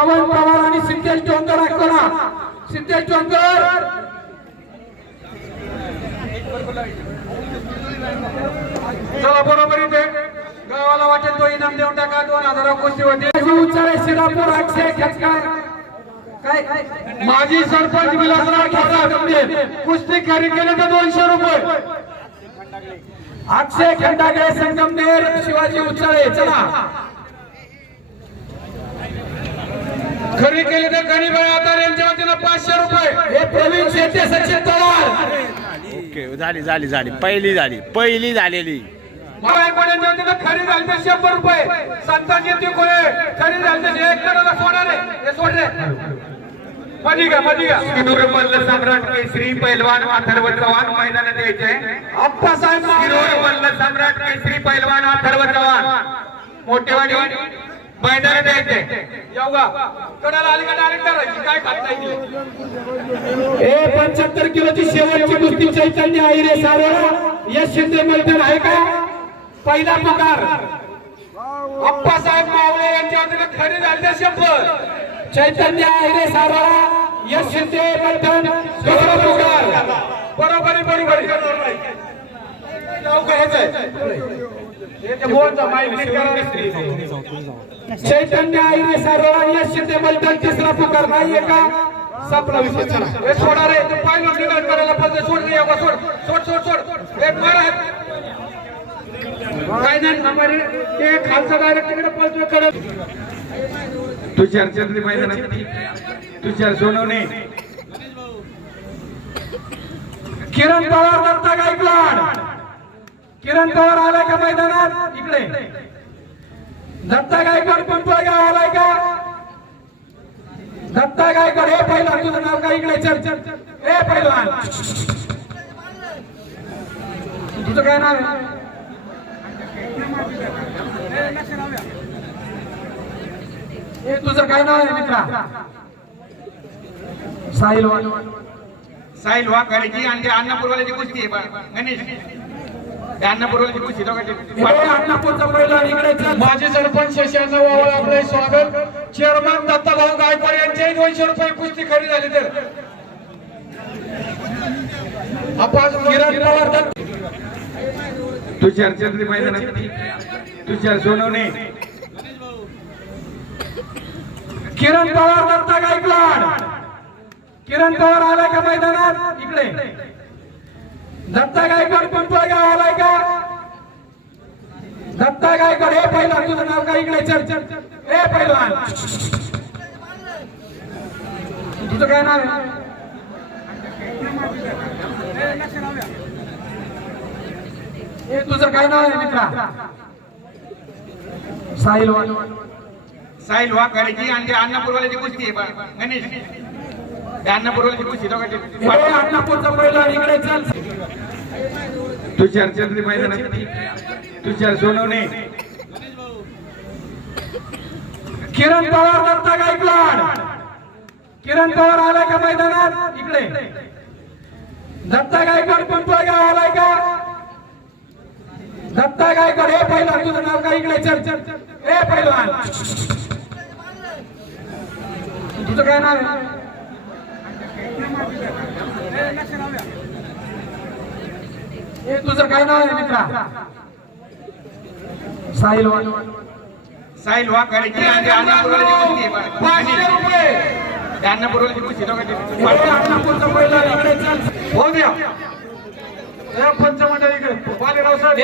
पवन पवार आणि सिद्धेश डोंगर अकोला सिद्धेश डोंगर चला बरोबर इथे. गावाला वाटेल तो इनाम देऊन टाका. दोन हजार कुस्ती होते उचाळे शिरापूर अक्षय खेचकर. काय? माजी सरपंच विलासराव ठोसा कुस्ती खरी केली तर दोनशे रुपये. अक्षय खंडागळे संगमनेर शिवाजी उचाळे. चला. खरी केली तर गणिबाई आता यांच्या वतीनं पाचशे रुपये. हे प्रवीण शेट्टे सचिन पवार ओके झाली झाली झाली. पहिली झाली पहिली झालेली. मला यांच्या वतीनं खरी झाली तर शंभर रुपये. संताजी झाली तर एक जणाला सोडा रे हे सोड रे सम्राट केसरी पैलवान अथर्व चव्हाण मैदानात यायचे. मल्ल सम्राट केसरी पैलवान अथर्व चव्हाण. मोठेवाडी. मैदानात यायचे. येऊ का कडाला आली का डायरेक्ट करायची काय खात नाही हे पंच्याहत्तर किलोची शेवटची कुस्ती चैतन्य आईरे सारोळा यश शिंदे मैदान आहे का? पहिला पुकार. अप्पासाहेब मावळे यांच्या वतीनं खरी झाली शंभर. चैतन्य आईरे सारोळा यश शिंदे मैदान दुसरा पुकार. बरोबरी बरोबरी. हेच आहे. ते. चैतन्य आईरे सारोळा यश शिंदे मैदान तिसरा पुकार नाहीये का? संपला विषय हे सोडा रे तू करायला पाहिजे. सोड रे एवढं सोड. सोड सोड सोड. मार. काय नाही नंबर ते खालचा डायरेक्ट तिकडे पळतोय करत तुषार चंद्री मैदानात तुषार सोनवणे. किरण पवार दत्ता गायकवाड किरण पवार आलाय का मैदानात? इकडे. दत्ता गायकवाड पिंपळगाव आलाय का? दत्ता गायकवाड हे पहिला तुझं नाव का? इकडे चल. चल हे पहिला तुझं काय नाव आहे? हे तुझं काय नाव आहे मित्रा? साहिल साहिल साहिल वाकारीची आणि ते अन्नपूर्वाल्याची कुस्ती आहे गणेश. माजी सरपंच शशांना वावळ आपले स्वागत. चेअरमन दत्ताभाऊ गायकवाड यांच्याही दोनशे रुपये कुस्ती खरी झाली तर. आपण किरण पवार दत्त तुषार चंद्री मैदानात तुषार सोनवणे किरण पवार दत्ता गायकवाड. किरण पवार आलाय का मैदानात? इकडे. दत्ता गायकवाड पिंपळगाव आलाय का? दत्ता गायकवाड हे पहिला तुझं नाव का इकडे चल चल. हे पहिलवान तुझं काय नाव आहे? हे तुझं काय नाव आहे मित्रा? साहिल वाण साहिल वाकारीची आणि ते अन्नपूर्वाल्याची कुस्ती आहे. गणेश. अन्नपूर्वाल्याची हे अण्णापूरचा पहिलवान इकडे चल. तुषार चंद्री मैदानात तुषार सोनवणे. किरण पवार दत्ता गायकवाड. किरण पवार आलाय का मैदानात? इकडे. दत्ता गायकवाड पिंपळगाव आलाय का? दत्ता गायकवाड हे पहिला तुझं नाव का इकडे? चल चल. चल. हे पहिलवान. तुझं काय नाव आहे? हे तुझं काय नाव आहे मित्रा? साहिल साहिल बा. पाचशे रुपये. इकडे द्या पंचमंडळ इकडे. सर.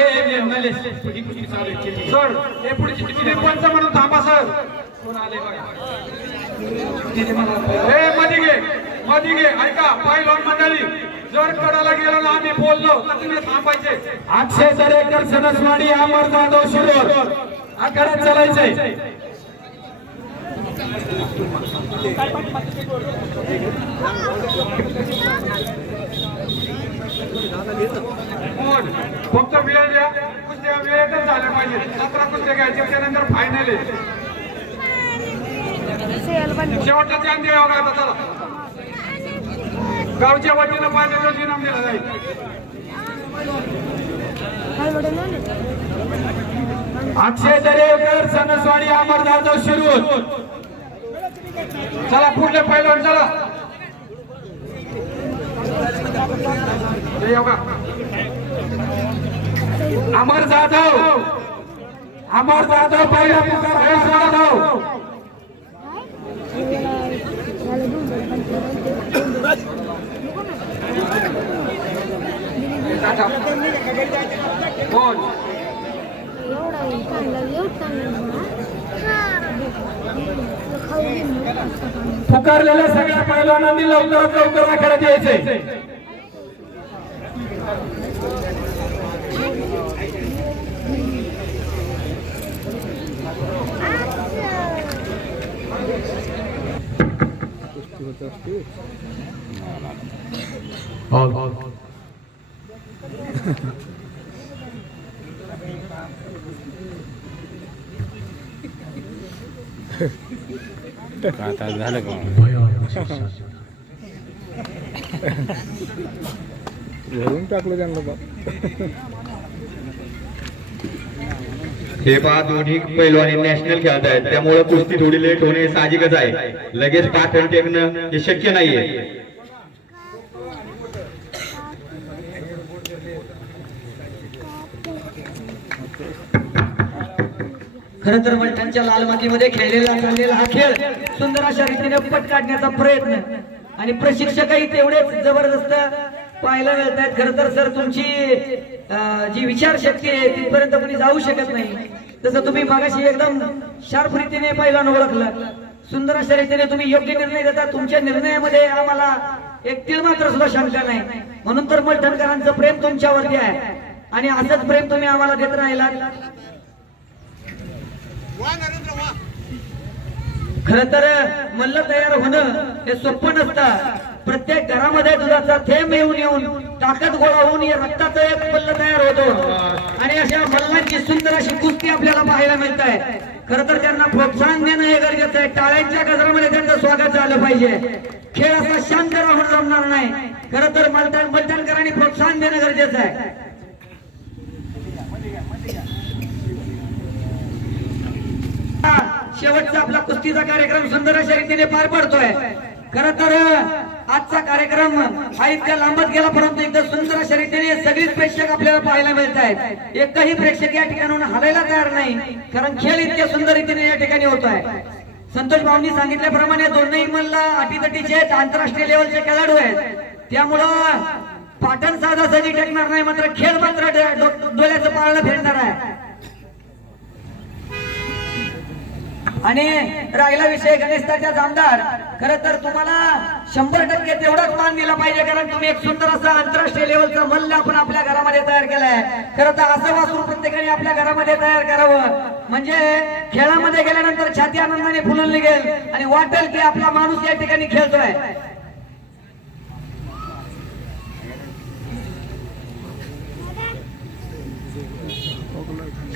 सर हे पुढची पंचमंडळ थांबा सर. मध्ये घे. मध्ये घे. ऐका पहिलवान मंडळी. जर कडाला गेलो ना आम्ही बोललो तर तुम्ही थांबायचे. अक्षय दरेकर सणसवाडी अमर जाधव शिरोर आकारात चालायचंय? फक्त वेळ द्या. कुस्त्या वेळेतच झाल्या पाहिजे सतरा कुस्त्या घ्यायच्या त्याच्यानंतर फायनल आहे. शेवटचा चांद आता चला. गावच्या वतीनं पाहिजे तो इनाम दिला जाईल. अक्षय दरेकर सणसवाडी अमर जाधव शिरूर. चला पुढले पैलवान चला. अमर जाधव. अमर जाधव पहिला अमर जाधव कोण? पुकारलेल्या सगळ्या पैलवानांनी लवकरात लवकर आखाड्यात यायचे. आता झालं का घरून टाकलं त्यांना बा हे पहा दोन्ही पैलवानी नॅशनल खेळत आहेत. त्यामुळे कुस्ती थोडी लेट होणे साहजिकच आहे. लगेच पाठवून टेकणं हे शक्य नाहीये. खर तर मलठणच्या लाल मातीमध्ये खेळलेला चाललेला हा खेळ सुंदर अशा रीतीने पट काढण्याचा प्रयत्न. आणि प्रशिक्षकही तेवढेच जबरदस्त पाहायला मिळत आहेत खर तर सर तुमची जी विचारशक्ती आहे तिथपर्यंत कोणी जाऊ शकत नाही. तसं तुम्ही मागाशी एकदम शार्प रीतीने पहिला ओळखलं सुंदर अशा रीतीने तुम्ही योग्य निर्णय देता तुमच्या निर्णयामध्ये आम्हाला एक तीळ मात्र सुद्धा शंका नाही. म्हणून तर मलठणकरांचं प्रेम तुमच्यावरती आहे. आणि असंच प्रेम तुम्ही आम्हाला देत राहिलात. खर तर मल्ल तयार होणं हे सोपं नसतं. प्रत्येक घरामध्ये दुधाचा थेंब येऊन येऊन ताकद गोळा होऊन या रक्ताचं एक मल्ल तयार होतो. आणि अशा मल्लांची सुंदर अशी कुस्ती आपल्याला पाहायला मिळत आहे खर तर त्यांना प्रोत्साहन देणं हे गरजेचं आहे. टाळ्यांच्या गजरामध्ये त्यांचं स्वागत झालं पाहिजे. खेळ असा शांत राहून जमणार नाही. खर तर मलटण मलटणकरांनी प्रोत्साहन देणं गरजेचं आहे. शेवटचा आपला कुस्तीचा कार्यक्रम सुंदर अशा रीतीने पार पडतोय. खर तर आजचा कार्यक्रम हा इतक्या लांबत गेला परंतु एकदा सुंदर अशा रीतीने सगळीच प्रेक्षक आपल्याला पाहायला मिळत आहेत एकही प्रेक्षक या ठिकाणाहून हलायला तयार नाही कारण खेळ इतक्या सुंदर रीतीने या ठिकाणी होत आहे. संतोष भाऊंनी सांगितल्याप्रमाणे दोन्ही मल्ला अटीतटीचे आंतरराष्ट्रीय लेवलचे खेळाडू आहेत. त्यामुळं पाटण सहजासहजी टेकणार नाही मात्र खेळ मात्र डो- डोळ्याचं पाळणं फेडणार आहे. आणि राहिला विषय गणेशताच्या जामदार. खर तर तुम्हाला शंभर टक्के तेवढाच मान दिला पाहिजे कारण तुम्ही एक सुंदर असा आंतरराष्ट्रीय लेवलचा मल्ल आपण आपल्या घरामध्ये तयार केलाय. खरं तर असं वाचून प्रत्येकाने आपल्या घरामध्ये तयार करावं. म्हणजे खेळामध्ये गेल्यानंतर छाती आनंदाने फुलून निघेल आणि वाटेल की आपला माणूस या ठिकाणी खेळतोय.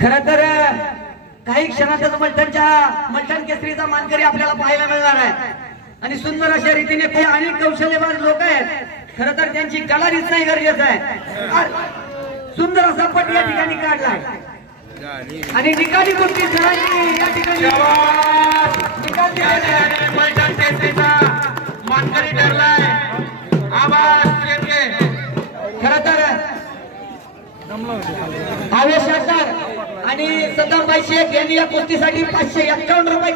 खर तर काही क्षणातच मलठणच्या मलठण केसरीचा मानकरी आपल्याला पाहायला मिळणार आहे. आणि सुंदर अशा रीतीने ते अनेक कौशल्यवान लोक आहेत. खर तर त्यांची कला दिसणं गरजेचं आहे. सुंदर असा पट या ठिकाणी काढलाय. आणि निकाली सरांनी या ठिकाणी. केसरीचा मानकरी ठरलाय. आवाज शेळके. खर तर आवेश आणि सद्दामबाई शेख यांनी या कुस्तीसाठी पाचशे एक्कावन्न रुपये